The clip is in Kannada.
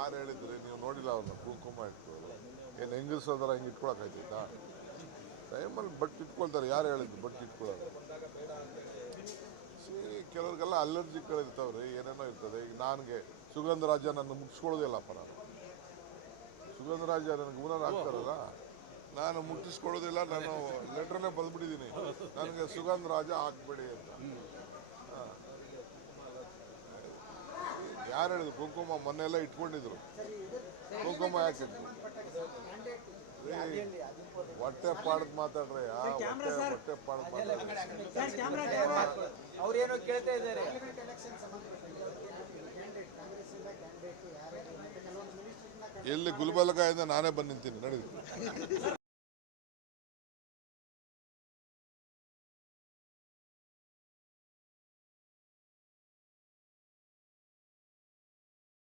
ಯಾರು ಹೇಳಿದ್ರೆ ನೀವು ನೋಡಿಲ್ಲ ಅವ್ರನ್ನ ಕುಂಕುಮ ಇಟ್ಕೊಳ್ಳಿ ಏನು ಹೆಂಗಸೋದ್ರ ಹಂಗೆ ಆಯ್ತಾ ಟೈಮಲ್ಲಿ ಬಟ್ ಇಟ್ಕೊಳ್ತಾರೆ, ಯಾರು ಹೇಳಿದ್ರು ಬಟ್ ಇಟ್ಕೊಳ್ಳೋದು ಸಿ ಕೆಲವ್ರಿಗೆಲ್ಲ ಅಲರ್ಜಿಗಳಿರ್ತಾವ್ರಿ ಏನೇನೋ ಇರ್ತದೆ. ಈಗ ನನಗೆ ಸುಗಂಧರಾಜ ನನ್ನ ಮುಟ್ಟಿಸ್ಕೊಳ್ಳೋದಿಲ್ಲಪ್ಪ ನಾನು. ಸುಗಂಧರಾಜ ನನಗೆ ಊರಲ್ಲಿ ಹಾಕ್ತಾರಲ್ಲ ನಾನು ಮುಟ್ಟಿಸ್ಕೊಳ್ಳೋದಿಲ್ಲ, ನಾನು ಲೆಟ್ರನ್ನೇ ಬಂದ್ಬಿಟ್ಟಿದ್ದೀನಿ ನನಗೆ ಸುಗಂಧರಾಜ ಹಾಕ್ಬೇಡಿ ಅಂತ. ಯಾರು ಹೇಳಿದ್ರು? ಕುಂಕುಮ ಮೊನ್ನೆಲ್ಲ ಇಟ್ಕೊಂಡಿದ್ರು. ಕುಂಕುಮ ಯಾಕೆ ಹೊಟ್ಟೆ ಪಾಡದ್ ಮಾತಾಡ್ರಿ. ಹೊಟ್ಟೆ ಪಾಡದ್ ಮಾತಾಡ್ರಿ. ಅವ್ರೇನೋ ಕೇಳ್ತಾ ಇದ್ದಾರೆ. ಎಲ್ಲಿ ಗುಲ್ಬಲ್ಗಾಯಿಂದ ನಾನೇ ಬಂದು ನಿಂತೀನಿ